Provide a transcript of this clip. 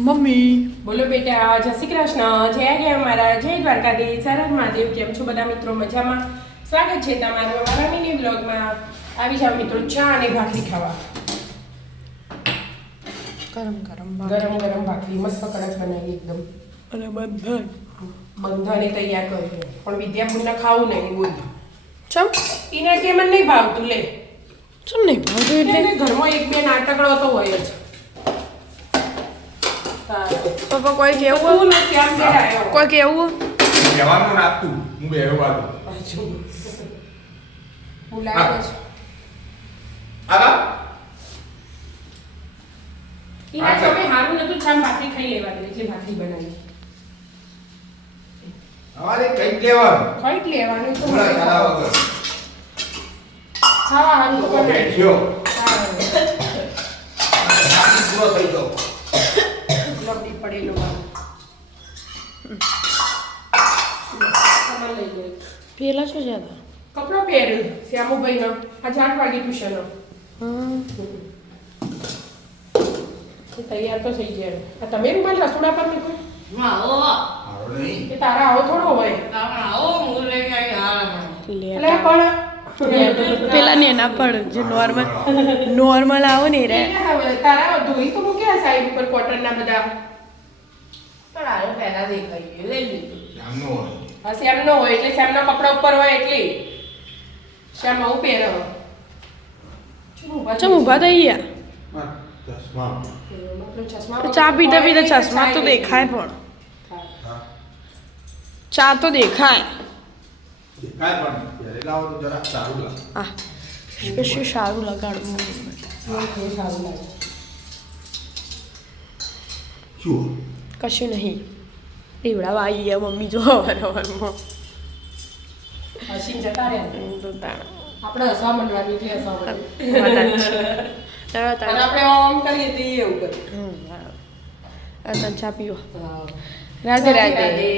Mummy બોલો બેટા, જય શ્રી કૃષ્ણ, જય જય અમારા, જય દ્વારકાધીશ, સરસ મહાદેવ. કેમ છો બધા મિત્રો? મજામાં? સ્વાગત છે તમારું અમારા મિની બ્લોગમાં. આવી જાઓ મિત્રો, ચા અને ભાખરી ખાવા. ગરમ ગરમ ગરમ ગરમ ભાખરી મસ્ત કડક બનાવી એકદમ. અને બંધન બંધાને તૈયાર કર્યું પણ વિદ્યાપુરને ખાવું નહીં બોલ. ચમ એના કે મને નહીં ભાવતું લે. ચમ નહીં ભાવતું એટલે એટલે ઘરમાં એક બે નાટકડો તો હોય જ. પપ્પા કોઈ કેવું તું નથી આમ બેઠા કોઈ કેવું કહેવાનું નાખતું હું બેરો બાજુ બોલાવે છે. આવા એના તો મેં હારું નતું છામ ભાખરી ખાઈ લેવાની એટલે ભાખરી બનાવી. અમારે કઈ લેવાનું ખાઈ જ લેવાનું તો થોડા ખાવા વગર ખાવા હારું તો તો બનાવી. બેઠ્યો હા પાણી પૂરો થઈ ગયો લપડી પડેલો વાળો. સામાન લઈ ગયો. પેલા શું જ્યાં કપડો પહેર્યું શ્યામુભાઈનો. આજે 8 વાગે ટ્યુશન. તૈયાર તો થઈ ગયા. આ તમે રૂમાલ રસોડા પર મૂકો. મારો નહીં કે તારા આવો થોડો હોય. એટલે પણ પેલા ને એના પર જે નોર્મલ આવો ને રે તારા ધોઈ તો મૂક્યા સાઈડ ઉપર કોટનના બધા. આમનો હોય હા શ્યામનો હોય એટલે શ્યામના કપડા ઉપર હોય એટલે શ્યામ આવું પહેરે. ચમ ઊભા થઈ ગયા હા, ચશ્મા ચા પીતા પીતા ચશ્મા તો દેખાય પણ હા ચા તો દેખાય દેખાય પણ ત્યારે લાવો તો જરા સારું લાગે આ કશું સારું લગાડવું શું કશું નહીં પીવડાવા આવી ગયા મમ્મી જો હવારમાં હસીને જતા રહે. તો તાણ. આપણે હસવા માંડવાનું એટલે હસવા માંડવાનું. તરત અને આપણે આમ કરીએ તો એ એવું કરે. તને ચા પીવો હા. રાધે રાધે રાધે.